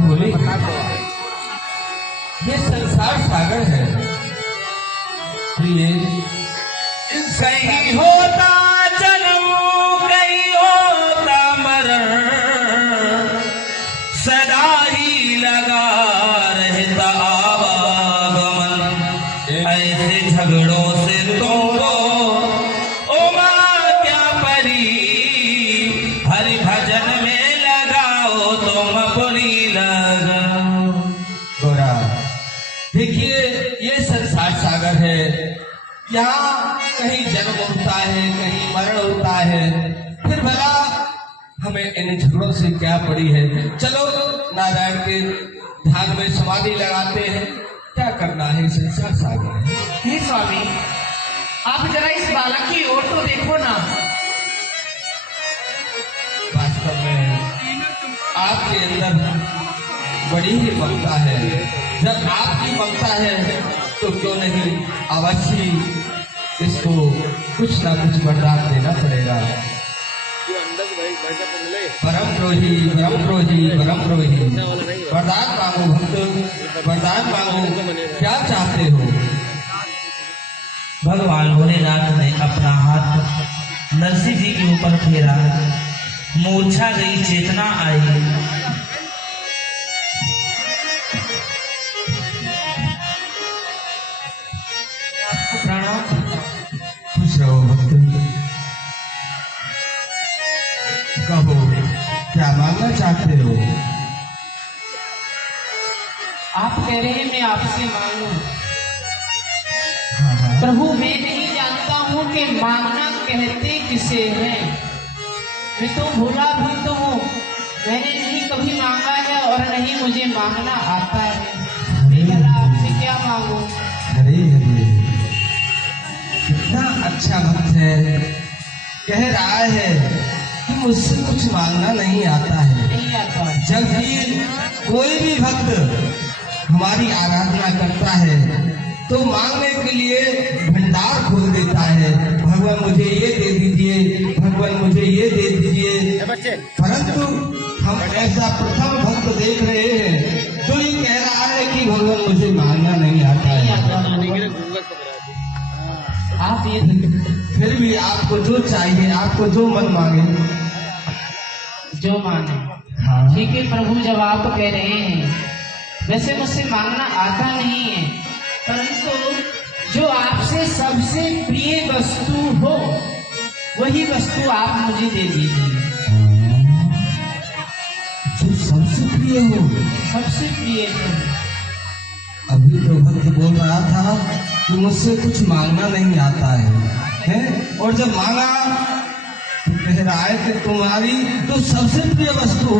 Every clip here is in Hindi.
भोले ये संसार सागर है, प्रिय कहीं होता जन्म कहीं होता मरण, सदा ही लगा रहता आवागमन। ऐसे झगड़ों से तुमको ओ मात्या परी, हरि भजन में लगाओ तुम अपनी लगन। गौरा देखिए ये संसार सागर है, यहाँ कहीं जन्म होता है कहीं मरण होता है, फिर भला हमें इन झगड़ों से क्या पड़ी है। चलो नारायण के ध्यान में समाधि लगाते हैं, क्या करना है संसार सागर है। हे स्वामी, आप जरा इस बालक की ओर तो देखो ना। वास्तव में आपके अंदर बड़ी ही ममता है, जब आपकी ममता है तो क्यों नहीं अवश्य इसको कुछ ना कुछ वरदान देना पड़ेगा। परम द्रोही परम द्रोही परम द्रोही, वरदान मांगो भक्त, वरदान मांगो, क्या चाहते हो। भगवान भोलेनाथ ने अपना हाथ नरसिंह जी के ऊपर फेरा, मूर्छा गई, चेतना आई। खुश रहो भक्त, कहो क्या मांगना चाहते हो। आप कह रहे हैं मैं आपसे मांगू। हाँ। प्रभु मैं नहीं जानता हूँ कि मांगना कहते किसे हैं। मैं तो भोला भक्त हूँ, मैंने नहीं कभी मांगा है और नहीं मुझे मांगना आता है। मैं भला आपसे क्या मांगू। हरे हरे, कितना अच्छा भक्त है, कह रहा है कि मुझसे कुछ मांगना नहीं आता है। नहीं आता। जब भी कोई भी भक्त हमारी आराधना करता है तो मांगने के लिए भंडार खोल देता है, भगवान मुझे ये दे दीजिए, भगवान मुझे ये दे दीजिए। परंतु हम ऐसा प्रथम भक्त देख रहे हैं जो ये कह रहा है कि भगवान मुझे मांगना नहीं आता है। आप ये फिर भी आपको जो चाहिए, आपको जो मन मांगे जो मांगे। हाँ। ठीक है प्रभु, जब आप कह रहे हैं, वैसे मुझसे मांगना आता नहीं है, परंतु जो आपसे सबसे प्रिय वस्तु हो वही वस्तु आप मुझे दे दीजिए। जो सबसे प्रिय हो। सबसे प्रिय हो। अभी तो भक्त बोल रहा था कि मुझसे कुछ मांगना नहीं आता है? और जब मांगा तो कह रहा है कि तुम्हारी जो सबसे प्रिय वस्तु हो,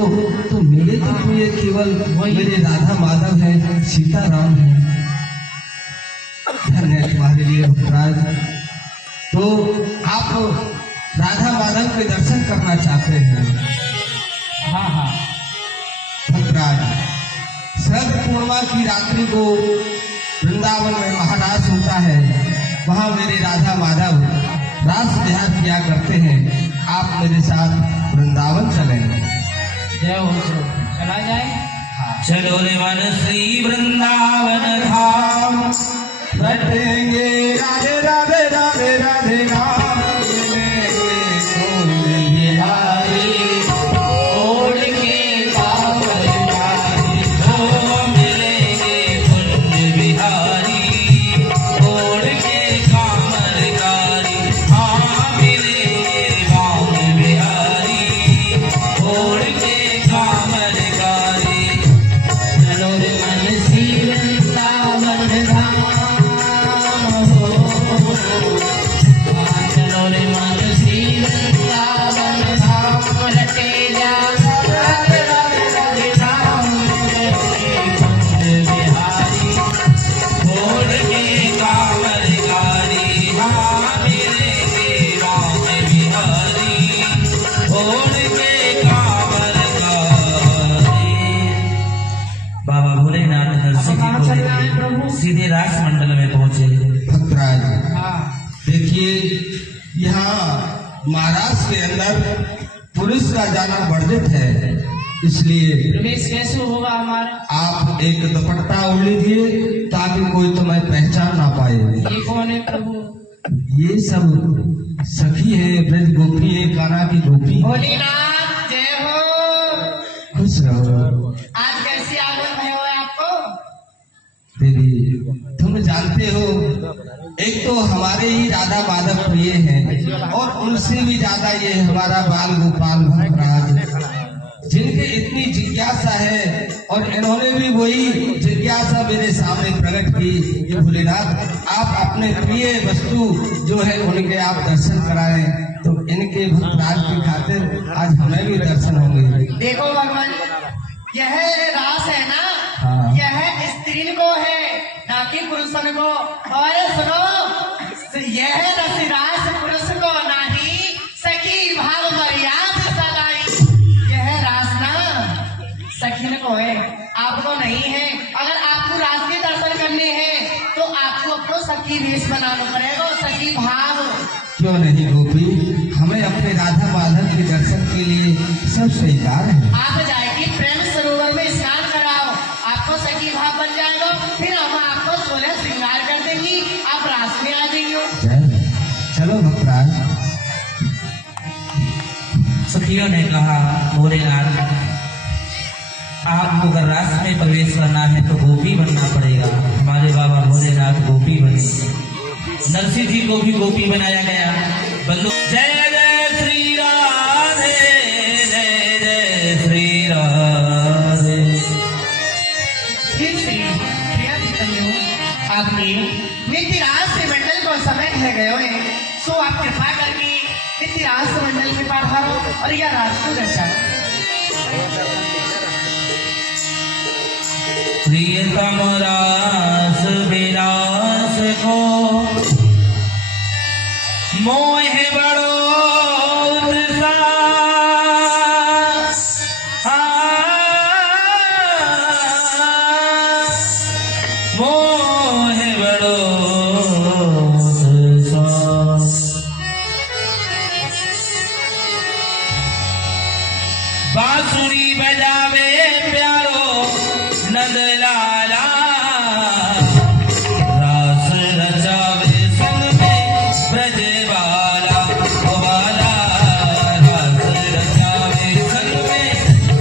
तो मेरे तो प्रिय केवल मेरे राधा माधव है, सीताराम है। धन्य तुम्हारे लिए भक्तराज। तो आप राधा माधव के दर्शन करना चाहते हैं। हाँ हाँ भक्तराज, शरद पूर्णिमा की रात्रि को वृंदावन में महारास होता है, वहाँ मेरे राधा माधव रास विहार किया करते हैं। आप मेरे साथ वृंदावन चलें। जय हो। चला जाए। चलो रे मन श्री वृंदावन धाम, बैठेंगे राधे राधे राधे राधे नाम, मिलेंगे सोनी बिहारी, ओढ़ के कांवर बिहारी, ओ मिलेंगे कुंज बिहारी, ओढ़ के कांवर कारी, हाँ मिलेंगे राम बिहारी, ओढ़ के कांवर कारी। चलो रे मन श्री वृंदावन धाम हो। चलो रे मन श्री वृंदावन धाम, रटे जा राधे राधे राधे राम, कुंज बिहारी, ओढ़ के कांवर कारी, हाँ मिलेंगे राम बिहारी, ओढ़ के कांवर कारी। बाबा भोलेनाथ नरसिंह जी कहाँ चल रहे हैं प्रभु? को सीधे राजमंडल में पहुंचे। भक्तराज हाँ देखिए, यहाँ महाराष्ट्र के अंदर पुरुष का जाना वर्जित है, इसलिए प्रवेश कैसे होगा हमारा? आप एक दुपट्टा ओढ़ लीजिए ताकि कोई तुम्हें पहचान ना पाए। ये कौन है प्रभु? ये सब सखी है, ब्रज गोपी है, कान्हा की गोपी। भोलेनाथ जय हो। खुश रहो आज कैसी आगमन भयो है आपको? देवी, तुम जानते हो एक तो हमारे ही राधा माधव प्रिय हैं और उनसे भी ज्यादा ये हमारा बाल गोपाल भक्तराज, जिनके इतनी जिज्ञासा है और इन्होंने भी वही जिज्ञासा मेरे सामने प्रकट की। ये भोलेनाथ आप अपने प्रिय वस्तु जो है उनके आप दर्शन कराएं, तो इनके भक्तराज की खातिर आज हमें भी दर्शन होंगे। देखो भगवान, यह रास है ना, हाँ। यह स्त्री को है ना कि पुरुषन को। और सुनो, यह रसिरास पुरुष को नहीं, सखी भाव मर्याद सदाई। यह रास ना सखी को है, आपको नहीं है। अगर आपको रास के दर्शन करने हैं तो आपको अपनो सखी वेश बनाना पड़ेगा, सखी भाव। क्यों नहीं गोपी, हमें अपने राधा माधव के दर्शन के लिए सब स्वीकार है। आप जाएगी प्रेम सरोवर में स्नान कराओ, आपको सखी भाव बन जाएगा। फिर हम आपको 16 श्रृंगार कर देंगी, आप रास में आ जाइए। चलो भक्तराज। सखियों ने कहा, भोलेनाथ आपको अगर रास में प्रवेश करना है तो गोपी बनना पड़ेगा। हमारे बाबा भोलेनाथ गोपी बने, नरसिंह जी को भी गोपी बनाया गया। बंधु जय जय श्री राधे, जय जय श्री राधे। ठीक श्री प्रिया जितने आपने मिथिराज से मंडल को समय है गयो है, सो आप कृपा करके मिथिराज से मंडल में पधारो और यह राज को दर्शाओ। प्रियतम रास विरास को मोह बड़ो उत्साह, मोह बड़ो उत्साह। बांसुरी बजावे प्यारो नंदलाला, रास रचावे संग में ब्रजवाला, ओ वाला रास रचावे संग में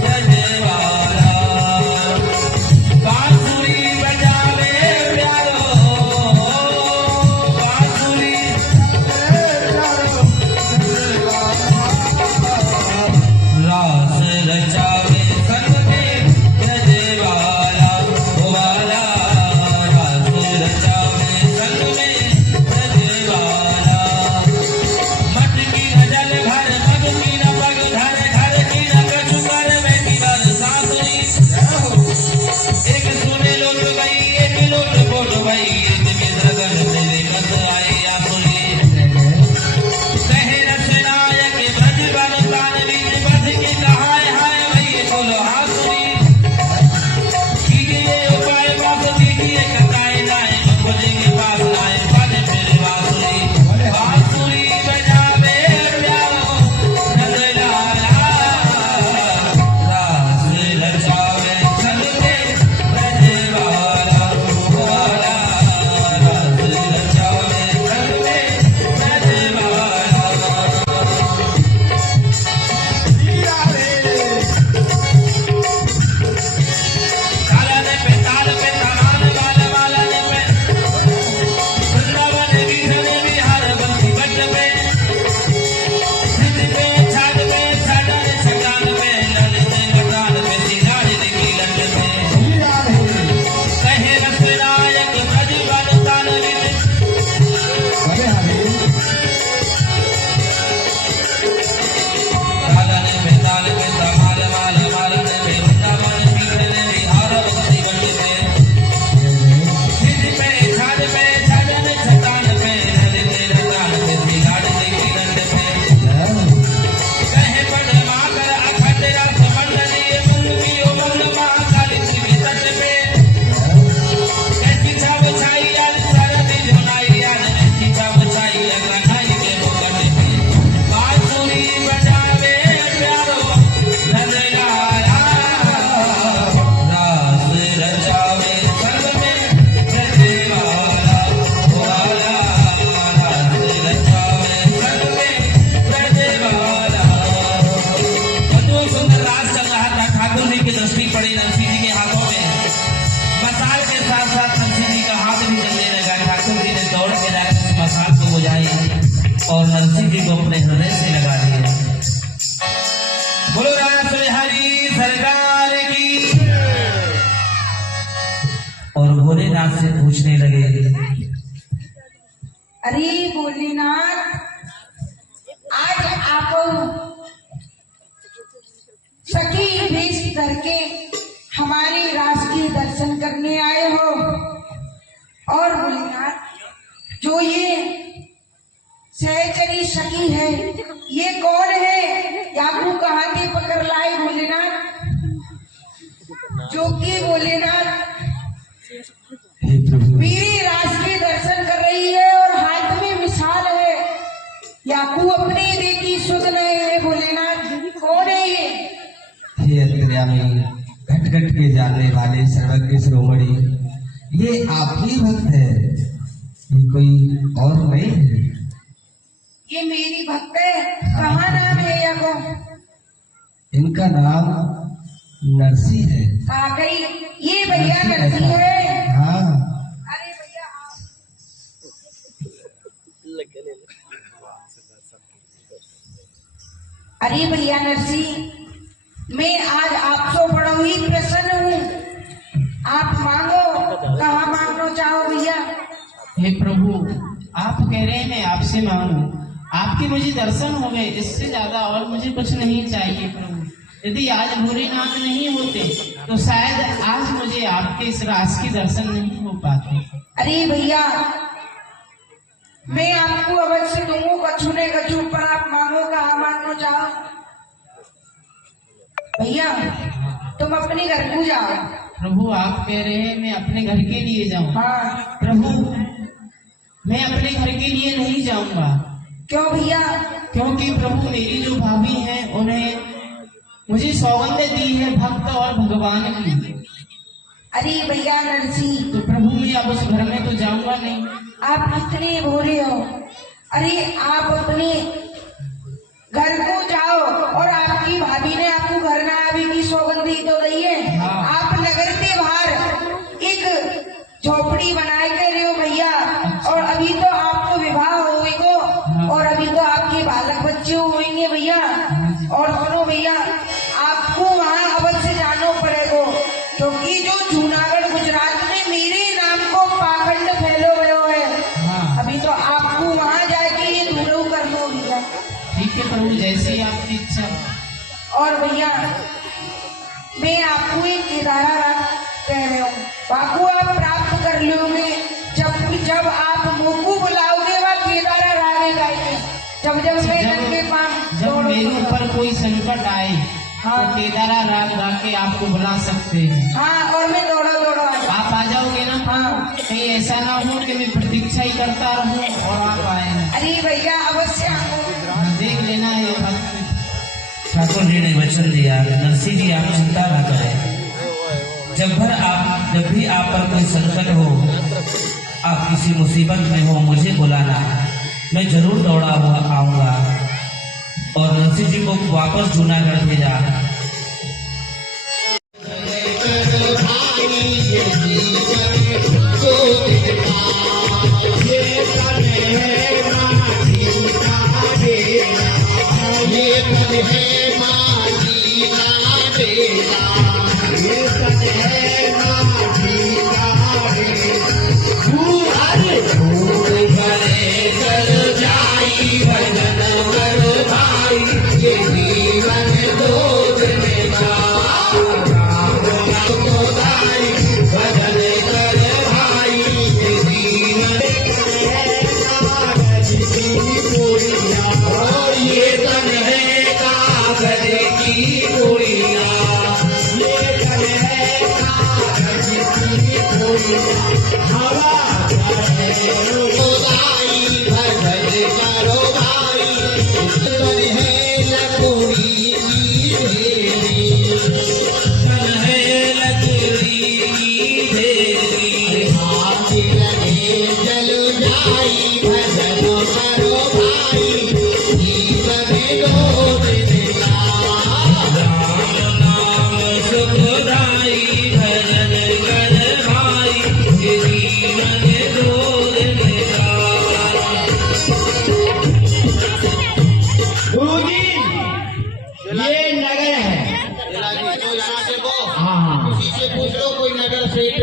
ब्रजवाला। बांसुरी बजावे प्यारो, बांसुरी रास रचावे संग में ब्रजवाला, ओ और भोलेनाथ से पूछने लगे, अरे भोलेनाथ, आज आप सखी वेश करके हमारे रास के दर्शन करने आए हो। और भोलेनाथ, जो ये सहचरी सखी है, ये कौन है? आपको कहाँ के पकड़ लाए भोलेनाथ? जो कि भोलेनाथ हे प्रभु, मेरी रास के दर्शन कर रही है और हाथ में मिसाल है। याकू अपने देखी सुध रहे हैं। भोलेनाथ, कौन है ये? हे अंतर्यामी, घट घट के जानने वाले सर्वज्ञ शिरोमणि, ये आप ही भक्त है, ये कोई और नहीं है। ये मेरी भक्त है। कहाँ नाम है याको? इनका नाम नरसी है। कहा गई ये भैया नरसी है। हाँ, अरे भैया आओ। अरे भैया नरसी, मैं आज आपसे बड़ा ही प्रसन्न हूँ। आप मांगो, कहाँ मांगना चाहो भैया? हे प्रभु, आप कह रहे हैं मैं आपसे मांगू, आपके मुझे दर्शन हो गए, इससे ज्यादा और मुझे कुछ नहीं चाहिए प्रभु। यदि आज भोलेनाथ नहीं होते तो शायद आज मुझे आपके इस रास के दर्शन नहीं हो पाते। अरे भैया, मैं आपको अवश्य दूंगा, कछु ने कछु, पर आप मांगो, कहाँ मांगना चाहो? भैया, तुम अपने घर को जाओ। प्रभु, आप कह रहे हैं मैं अपने घर के लिए जाऊँ? हाँ। प्रभु, मैं अपने घर के लिए नहीं जाऊंगा। क्यों भैया? क्योंकि प्रभु, मेरी जो भाभी हैं उन्हें मुझे सौगंध दी है भक्त और भगवान की। अरे भैया नरसी, तो प्रभु, मैं अब उस घर में तो जाऊंगा नहीं। आप कितने भोरे हो? अरे आप अपने घर को जाओ, और आपकी भाभी ने आपको घर ना आने की सौगंधी तो दी है। हाँ। आप नगर के बाहर एक झोपड़ी बनाए कर रहे हो भैया, और अभी तो आपको विवाह होएगो, और अभी तो आपके बालक बच्चे होंगे भैया। और सुनो भैया, आपको वहाँ अवश्य जाना पड़ेगा, क्योंकि जो जूनागढ़ गुजरात में मेरे नाम को पाखंड फैलो गयो है। हाँ। अभी तो आपको वहाँ जाके ये दूर कर लो भैया। ठीक है प्रभु, जैसे ही आपकी इच्छा। और भैया, मैं आपको एक केदारा राग कह रहे हूँ, बाकू आप प्राप्त कर लोगे जब आप मुँह को बुलाओगे, वह केदारा राग गाएंगे। जब मैं नंगे पाँव जब दौड़ूं मेरे तो- ऊपर कोई संकट आए, हाँ। तो केदारा राग गा के आपको बुला सकते हैं। हाँ, और मैं दौड़ा दौड़ा आ जाऊं। आप आ जाओगे ना? हाँ। कहीं ऐसा ना हो कि मैं प्रतीक्षा ही करता रहूं और आप आए ना। अरे भैया, अवश्य आऊंगा। हाँ, देख लेना है भक्त। ठाकुर जी ने वचन दिया, नरसी जी आप चिंता न करें। जब भी आप पर कोई संकट हो, आप किसी मुसीबत में हो, मुझे बुलाना, मैं जरूर दौड़ा हुआ आऊंगा और नरसी जी को वापस जूनागढ़ भेजा।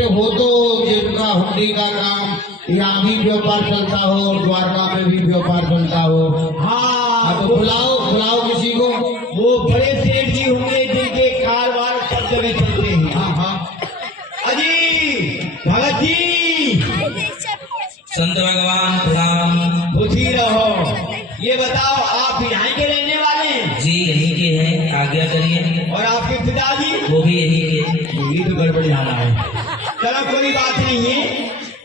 हो तो का हुंडी का काम यहाँ भी व्यापार चलता हो और द्वारका में भी व्यापार चलता हो। हाँ तो बुलाओ किसी को। वो बड़े सेठ जी होंगे जिनके कारोबार सब जगह चलते हैं। हाँ हाँ अजी भगत जी संत भगवान प्रणाम। खुश ही रहो। ये बताओ आप यहाँ के रहने वाले हैं? जी यहीं के हैं, आज्ञा करिए। और आपके पिताजी? वो भी यहीं के। ये तो गड़बड़ी आ रहा है। चलो कोई बात नहीं है।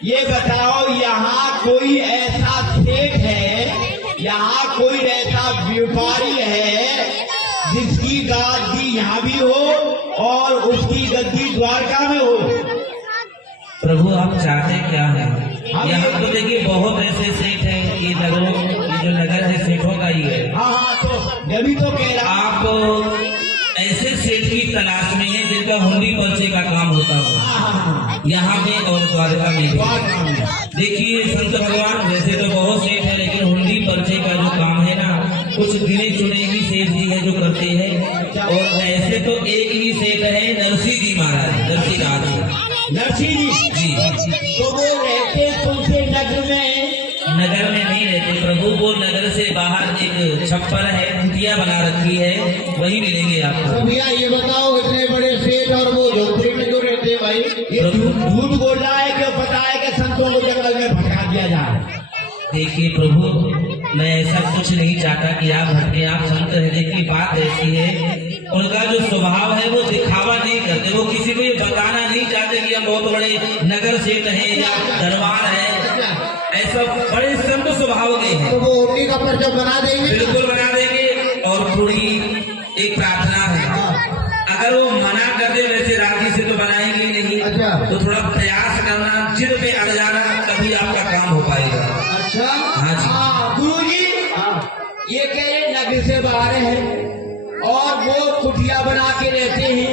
ये बताओ यहाँ कोई ऐसा सेठ है, यहाँ कोई ऐसा व्यापारी है जिसकी गद्दी यहाँ भी हो और उसकी गद्दी द्वारका में हो? प्रभु आप चाहते क्या है? यहाँ तो देखिए बहुत ऐसे सेठ हैं, ये जो नगर है सेठों का ही है। हाँ हाँ तो जब तो कह रहा आप ऐसे सेठ की तलाश में है जिनका हुंडी पर्चे का काम होता हो, यहाँ में और द्वारका में भी। देखिए संत भगवान वैसे तो बहुत सेठ है, लेकिन हुंडी पर्चे का जो काम है ना, कुछ गिने चुने ही सेठ जी है जो करते हैं। और ऐसे तो एक ही सेठ है, नरसिंह जी महाराज, नरसिंह राज नरसिंह जी। तो वो रहते तुमसे नगर में? नगर में नहीं रहते प्रभु, वो नगर से बाहर एक छप्पर है, कुटिया बना रखी है, वही मिलेंगे आपको। तो भैया ये बताओ इतने बड़े सेठ और वो झोपड़ी में क्यों रहते भाई? ये झूठ बोल रहा है कि पता है कि संतों को जंगल में भटका दिया जाए? देखिए प्रभु मैं ऐसा कुछ नहीं चाहता कि आप भटके, आप संत रहने की बात ऐसी है। उनका जो स्वभाव है वो दिखावा नहीं करते, वो किसी को ये बताना नहीं चाहते कि हम बहुत बड़े नगर सेठ हैं या धनवान है, ऐसा बड़े संत स्वभाव के हैं। तो वो हुंडी का पर्चा बना देंगे? बिल्कुल बना देंगे। और थोड़ी एक प्रार्थना है, अगर वो मना कर दे वैसे राजी से तो बनाएंगे नहीं। अच्छा। तो थोड़ा प्रयास करना, जिद पे अड़ जाना, तभी आपका काम हो पाएगा। अच्छा हाँ जी। गुरु जी ये कह रहे नगर से बाहर है और वो कुटिया बना के रहते हैं।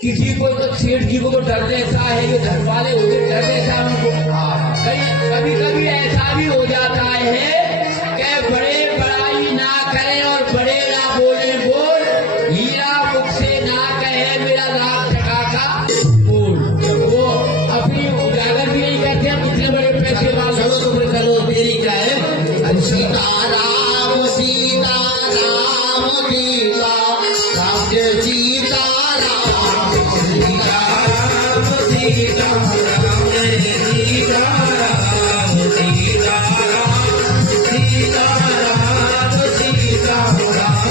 किसी को तो सेठ जी को तो डर ऐसा है, जो घर वाले होते डर ऐसा उनको। कभी कभी ऐसा भी हो जाता है कि बड़े बड़ाई ना करें और बड़े ना बोले बोल, हीरा मुख से ना कहे मेरा लाख टका का बोल। वो अपनी उजागर भी नहीं करते, कितने बड़े पैसे वाले। चलो देरी क्या है? सीताराम सीताराम सीता राम जय सीताराम सीताराम सीताराम जय सीताराम सीताराम सीताराम सीताराम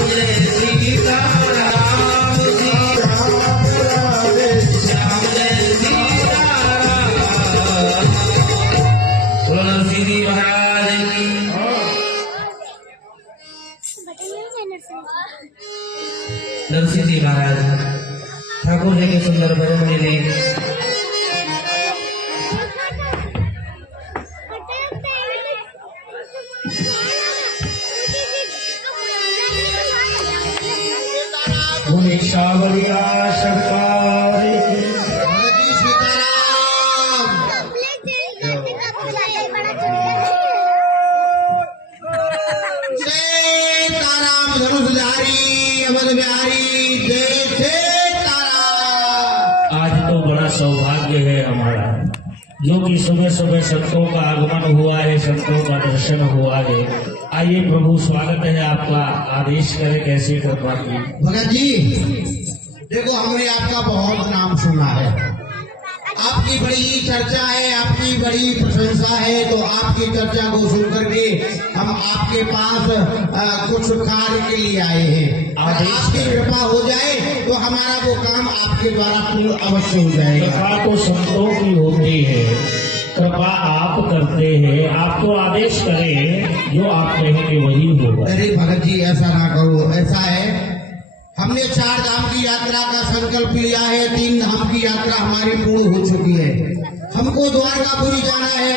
जय सीताराम सीताराम जय सीताराम। बोलो नरसिंह जी महाराज की। नरसिंह जी महाराज ठाकुर जी के सुंदर भजन में ले सावरिया सरकार की सीताराम। सीताराम धनुषधारी अवध बिहारी जय सीताराम। आज तो बड़ा सौभाग्य है हमारा, जो कि सुबह सुबह संतों का आगमन हुआ है, संतों का दर्शन हुआ है। आइए प्रभु स्वागत है आपका, आदेश करें कैसे कृपा की। भगत जी देखो हमने आपका बहुत नाम सुना है, आपकी बड़ी चर्चा है, आपकी बड़ी प्रशंसा है। तो आपकी चर्चा को सुन करके हम आपके पास कुछ कार्य के लिए आए हैं। अगर आपकी कृपा हो जाए तो हमारा वो काम आपके द्वारा पूर्ण अवश्य हो जाएगा। कृपा तो संतों की होती है, कृपा आप करते हैं, आप तो आदेश करें, जो आप कहेंगे वही होगा। अरे भगत जी ऐसा ना करो। ऐसा है हमने 4 धाम की यात्रा का संकल्प लिया है, 3 धाम की यात्रा हमारी पूर्ण हो चुकी है। हमको द्वारकापुरी जाना है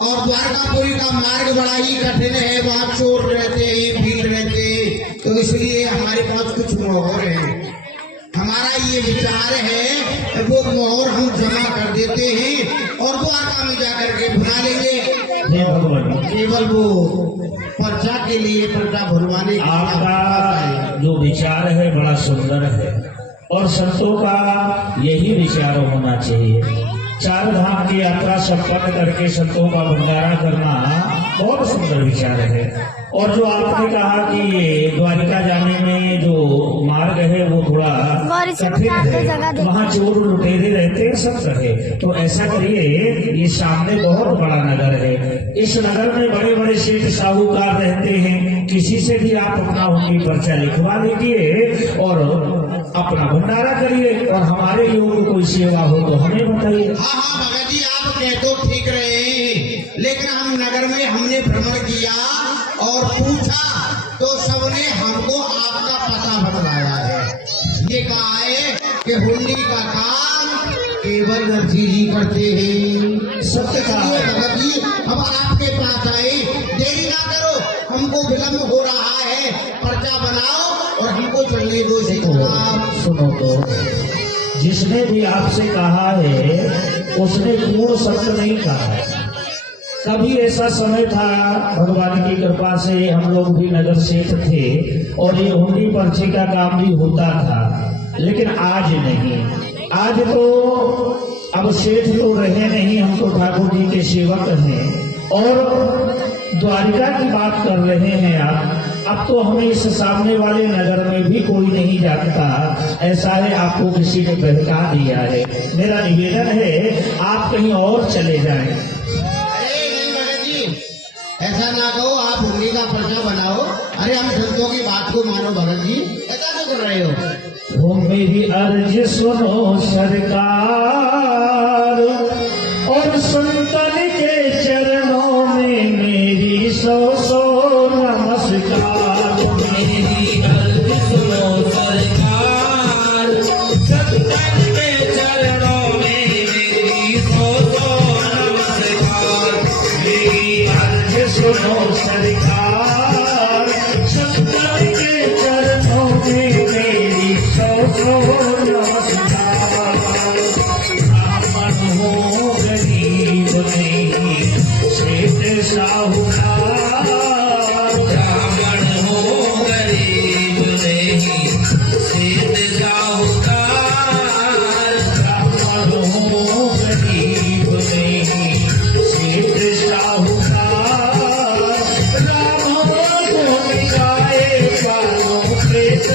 और द्वारकापुरी का मार्ग बड़ा ही कठिन है, वहाँ चोर रहते हैं, भीड़ रहते हैं। तो इसलिए हमारे पास कुछ मोहर है। हमारा ये विचार है वो मोहर हम जमा कर देते हैं और द्वारका में जाकर के भुना लेंगे। हे भगवान, केवल वो पर्चा के लिए पर्चा भरवाने के लिए आपका जो विचार है बड़ा सुंदर है और संतों का यही विचार होना चाहिए। चार धाम की यात्रा संपन्न करके संतों का भंडारा करना बहुत सुंदर विचार है। और जो आपने कहा कि ये द्वारिका जाने में जो मार्ग है वो थोड़ा कठिन है, वहाँ चोर लुटेरे रहते हैं, सब रहे, तो ऐसा करिए, ये सामने बहुत बड़ा नगर है, इस नगर में बड़े बड़े सेठ साहूकार रहते हैं, किसी से भी आप अपना उनकी पर्चा लिखवा लीजिए और अपना भंडारा करिए, और हमारे लोगों को कोई सेवा हो तो हमें बताइए। हाँ हाँ भगत जी, आप कह तो ठीक रहे हैं, लेकिन हम नगर में हमने भ्रमण किया और पूछा तो सबने हमको आपका पता बतलाया है। ये कहा है कि हुंडी का काम केवल नरसिंह जी करते हैं। सत्य कहा है भगत जी, हम आपके पास आए, देरी ना करो, हमको विलम्ब हो रहा है, पर्चा बनाओ और हमको चलने दो। सुनो तो, जिसने भी आपसे कहा है उसने पूर्ण सत्य नहीं कहा है। कभी ऐसा समय था, भगवान की कृपा से हम लोग भी नगर सेठ थे और ये हुंडी पर्ची का काम भी होता था, लेकिन आज नहीं। आज तो अब सेठ तो रहे नहीं, हम तो ठाकुर जी के सेवक हैं और द्वारिका की बात कर रहे हैं आप। अब तो हमें इस सामने वाले नगर में भी कोई नहीं जानता, ऐसा है, आपको किसी ने बहका दिया है। मेरा निवेदन है आप कहीं और चले जाएं। अरे नहीं भगत जी, ऐसा ना कहो, आप हुंडी का पर्चा बनाओ। अरे हम संतों की बात को मानो भगत जी, ऐसा क्यों कर रहे हो? वो मेरी अर्ज सुनो सरकार, और संतन के चरणों में मेरी सौ सौ नमस्कार। मेरी अर्ज सुनो सरकार, संतन के चरणों में मेरी सौ सौ नमस्कार। मेरी अर्ज सुनो सरकार, संतन के चरणों में मेरी सौ सौ नमस्कार। ब्राह्मण हो गरीब नहीं, सेठ साहूकार, ब्राह्मण हो गरीब नहीं, सेठ साहूकार, ब्राह्मण हो गरीब नहीं, सेठ साहूकार। राम को निगाहे पालों प्रेत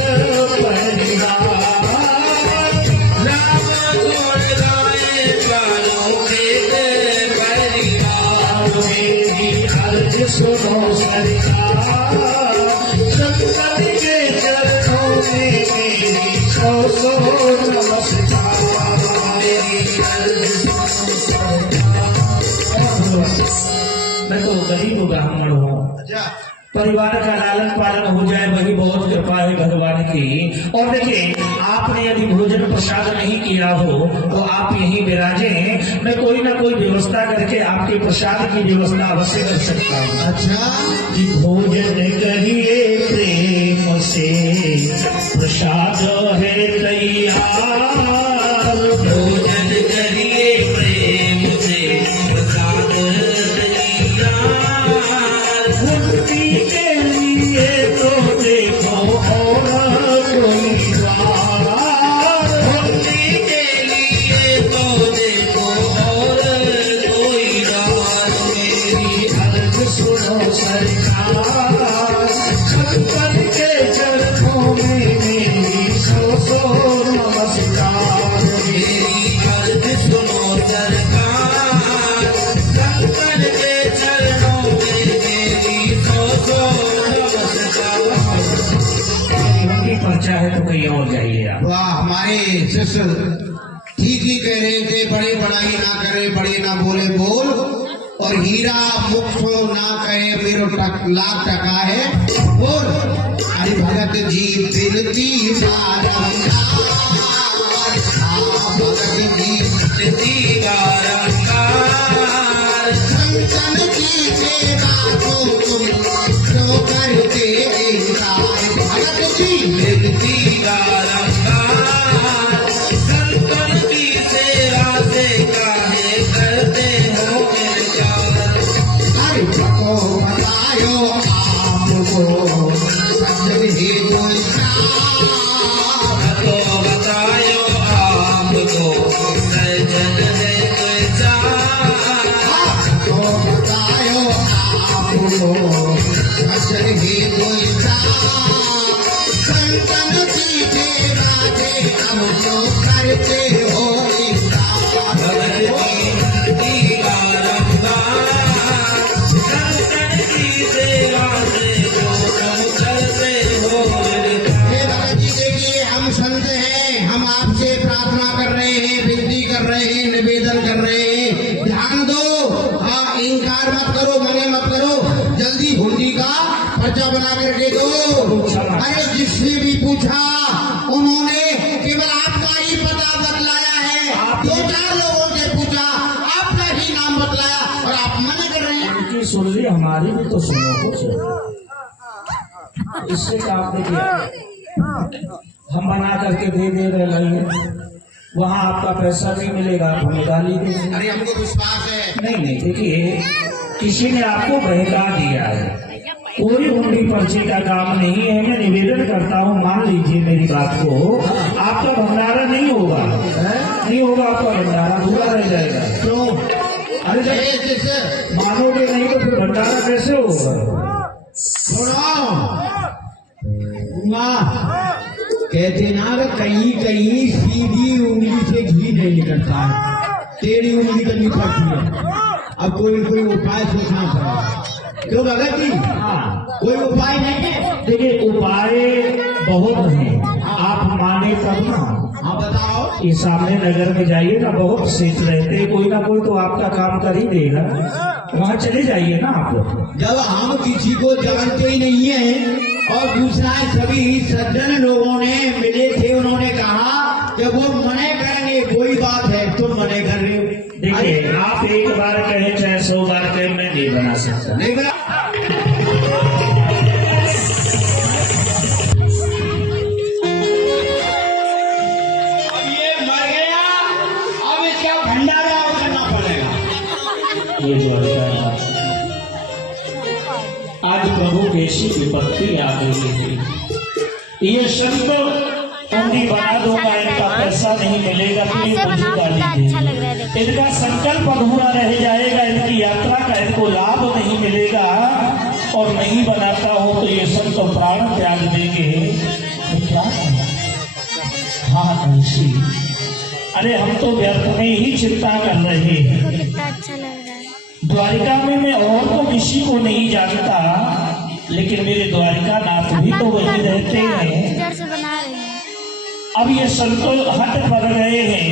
परिवार, राम गुण गाए पालो प्रेत परिवार। मेरी अर्ज सुनो सरकार, संतन के चरणों में मेरी सौ सौ नमस्कार। मेरी अर्ज सुनो सरकार। मैं तो गरीब ब्राह्मण हूँ, परिवार का लालन पालन हो जाए वही बहुत कृपा है भगवान की। और देखिए, आपने यदि भोजन प्रसाद नहीं किया हो तो आप यहीं विराजे, मैं कोई ना कोई व्यवस्था करके आपके प्रसाद की व्यवस्था अवश्य कर सकता हूँ। अच्छा, कि भोजन करिए प्रेम से, प्रसाद है तैयार। भोजन करिए प्रेम से, प्रसाद तैयार। मुक्ति के लिए तो देखो और कोई बार, मुक्ति के लिए तो देखो और कोई रात। मेरी अर्ज सुनो सरकार, संतन के चरणों में मेरी सौ सौ नमस्कार। मेरी अर्ज सुनो सरकार, संतन के चरणों में मेरी सौ सौ नमस्कार। उनकी पर्चा है तो कहीं और जाइए आप। वाह, हमारे शिष्य ठीक ही कह रहे थे, बड़े बड़ाई ना करे, बड़े ना बोले बोल, और हीरा मुक्तो ना कहे मेरो लाख टका है बोल। अरे भगत जी बिनती बारंबार, भगत जी बिनती बारंबार, संतन की सेवा को तुम क्यों करते इंकार। भगत जी बिनती बारंबार, संतन की सेवा से काहे करते हो इनकार। अरे बको बतायो आपको सज्जन ही तो तो बतायो आपको सज्जन है कोई कोई सा संतन सीधे राधे अब जो करते हो हम संत हैं, हम आपसे प्रार्थना कर रहे हैं, विनती कर रहे हैं, निवेदन कर रहे हैं, ध्यान दो। हाँ, इनकार मत करो, मने मत करो, जल्दी हुंडी का पर्चा बना करके दो। अरे जिसने भी पूछा उन्होंने केवल आपका ही पता बतलाया है, 2-4 लोगों से पूछा, आपका ही नाम बतलाया और आप मना कर रहे हैं। उनकी सुन ली, हमारी भी तो सुनो कुछ। इससे काम देखिए, हम बना करके दे रहे, वहाँ आपका पैसा नहीं मिलेगा, आप हमें गाली देंगे। अरे हमको विश्वास है। नहीं, देखिए किसी ने आपको बहका दिया है, कोई हुंडी पर्ची का काम नहीं है। मैं निवेदन करता हूँ, मान लीजिए मेरी बात को, आपका भंडारा नहीं होगा, नहीं होगा, आपका भंडारा पूरा रह जाएगा। क्यों? अरे जब मानोगे नहीं तो फिर भंडारा कैसे होगा? कहते ना कहीं कहीं सीधी उंगली से घी नहीं निकलता है, टेढ़ी उंगली करनी पड़ती है। अब कोई उपाय सोचना पड़ेगा। क्यों भगत जी? हाँ, कोई उपाय नहीं है? देखिए उपाय बहुत हैं, आप माने तब ना। हाँ बताओ। ये सामने नगर में जाइए ना, बहुत सेठ रहते हैं, कोई ना कोई तो आपका काम कर ही देगा, वहाँ चले जाइए ना आप। जब हम किसी को जानते ही नहीं है और दूसरा सभी सज्जन लोगों ने मिले थे, उन्होंने कहा कि वो मने करेंगे, कोई बात है तुम मने कर रहे हो। देखिए आप एक बार कहे चाहे 100 बार कहे, मैं नहीं बना सकता। नहीं बना। अब ये मर गया, अब इसका भंडारा करना पड़ेगा। ये जो है आज प्रभु कैसी विपत्ति आ गई थी। ये संत हुंडी बना दूंगा, इनका पैसा नहीं मिलेगा, तो ये मुझे गाली देंगे। इनका संकल्प अधूरा रह जाएगा, इनकी यात्रा का इनको लाभ नहीं मिलेगा, और नहीं बनाता हो तो ये संत प्राण त्याग देंगे। तो क्या हाँ तुलसी, अरे हम तो व्यर्थ में ही चिंता कर रहे हैं। द्वारिका में मैं और तो किसी को नहीं जानता, लेकिन मेरे द्वारिका नाथ भी तो वही रहते हैं। अब ये संतो हट पड़ गए हैं,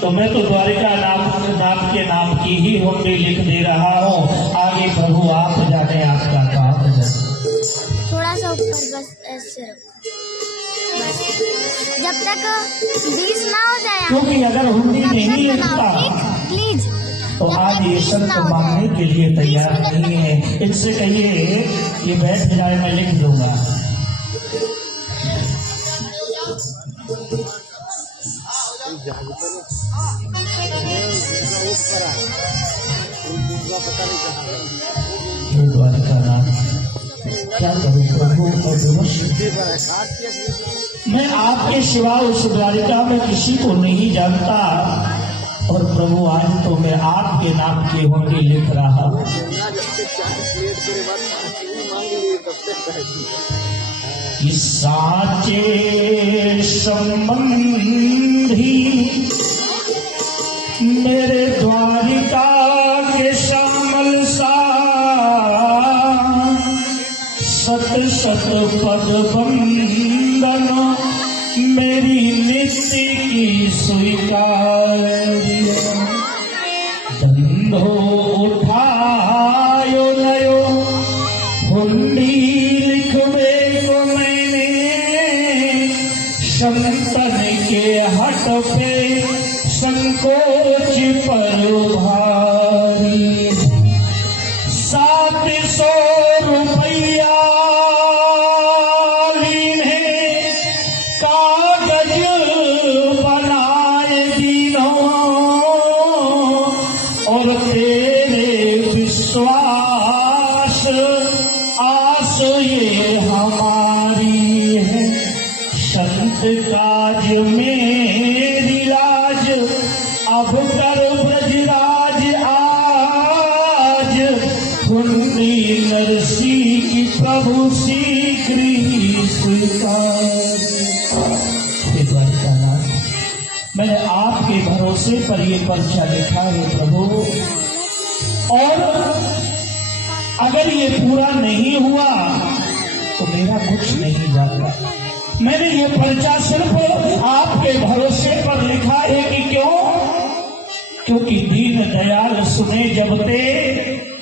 तो मैं तो द्वारिका नाथ के नाम की ही हुंडी लिख दे रहा हूँ। आगे प्रभु आप जाने आपका काम जाने। थोड़ा सा ऊपर बस ऐसे रखो, बस जब तक 20 ना हो जाए, क्योंकि अगर हुंडी नहीं लिखता प्लीज, तो आज ये संत मांगने के लिए तैयार नहीं है। इनसे कहिए कि बैठ जाए, मैं लिख दूंगा। क्या करूं प्रभु, और मैं आपके सिवा उस द्वारिका में किसी को नहीं जानता, और प्रभु आज तो मैं आपके नाम की हुंडी लिख रहा हूँ। कि साचे संबंधी मेरे द्वारिका के श्यामल सा, सत सत पद बंदन मेरी नित्य की स्वीकार्य। बंधो उठायो नयो हुंडी लिखवे को मैंने, संतन के हट पे संकोच पर भारी। 700 रुपया विश्वास आस ये हमारी है। संत काज मेरी लाज अब कर ब्रजराज आज, हुंडी नरसी की प्रभु सी पर ये पर्चा लिखा है प्रभु, और अगर ये पूरा नहीं हुआ तो मेरा कुछ नहीं जाता। मैंने ये पर्चा सिर्फ आपके भरोसे पर लिखा है कि क्योंकि दीन दयाल सुने जब ते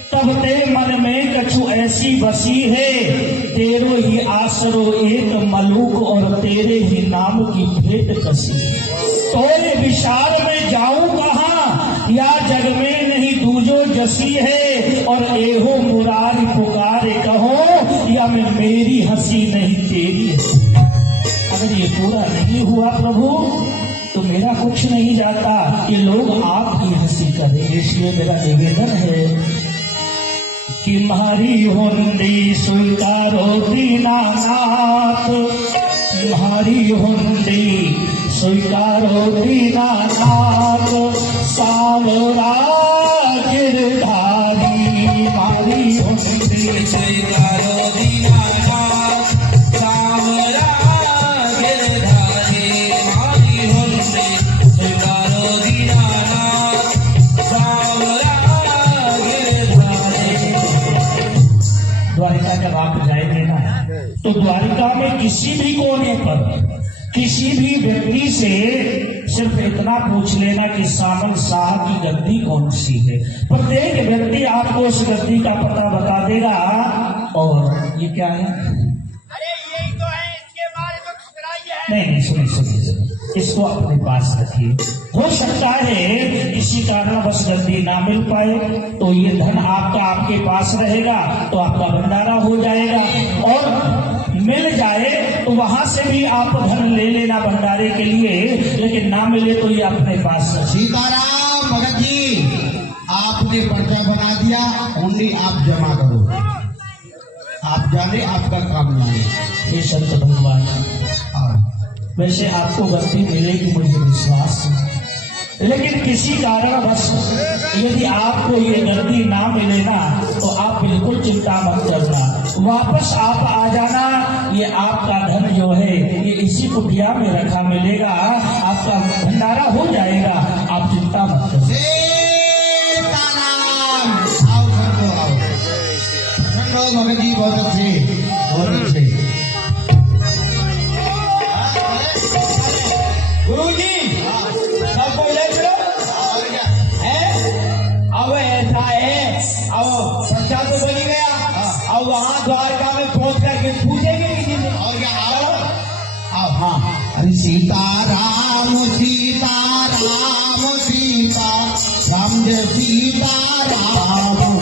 तब ते मन में कछु ऐसी बसी है, तेरो ही आसरो एक मलूक और तेरे ही नाम की भेंट कसी। तोरे विशाल में जाऊं कहाँ, या जग में नहीं दूजो जसी है, और एहो मुरारी पुकारे कहो, या मैं मेरी हंसी नहीं तेरी हंसी। अगर ये पूरा नहीं हुआ प्रभु तो मेरा कुछ नहीं जाता, ये लोग आपकी हंसी करेंगे। इसलिए मेरा निवेदन है कि मारी हुंडी स्वीकारो दीनानाथ, मारी हुंडी स्वीकारो दीनानाथ, सावरा गिरधारी मारी हुंडी स्वीकारो दीनानाथ, सावरा गिरधारी मारी हुंडी स्वीकारो दीनानाथ, सावरा गिरधारी। द्वारिका जब आप जाएंगे ना तो द्वारिका में किसी भी कोने पर किसी भी व्यक्ति से सिर्फ इतना पूछ लेना कि सामन शाह की गद्दी कौन सी है। प्रत्येक व्यक्ति आपको उस गद्दी का पता बता देगा। और ये क्या है? अरे यही तो है, इसके बारे में खतराई है। नहीं सुनिए, इसको अपने पास रखिए। हो सकता है किसी कारणवश गद्दी ना मिल पाए तो ये धन आपका आपके पास रहेगा, तो आपका भंडारा हो जाएगा, और मिल जाए तो वहां से भी आप धन ले लेना भंडारे के लिए, लेकिन ना मिले तो ये अपने पास रखिए। सीताराम भगत जी, आपने पर्चा बना दिया, हुंडी आप जमा करो, आप जाने आपका काम जाने। हे संत भगवान, वैसे आपको गद्दी मिलेगी मुझे विश्वास है, लेकिन किसी कारणवश यदि आपको ये गद्दी ना मिले ना तो आप बिल्कुल चिंता मत करना, वापस आप आ जाना। ये आपका धन जो है ये इसी कुटिया में रखा मिलेगा, आपका भंडारा हो जाएगा, आप चिंता मत करो। सीताराम, आओ संतो आओ, संतो भगत जी बहुत अच्छे, बहुत अच्छे। गुरु जी सबको ले चलो। अब ऐसा है, अब पर्चा तो बनी गया, अब वहाँ द्वारका में पहुँच करके पूछेंगे किसी से। और क्या, आओ आओ। हाँ, अरे सीताराम सीताराम सीता राम जय सीताराम।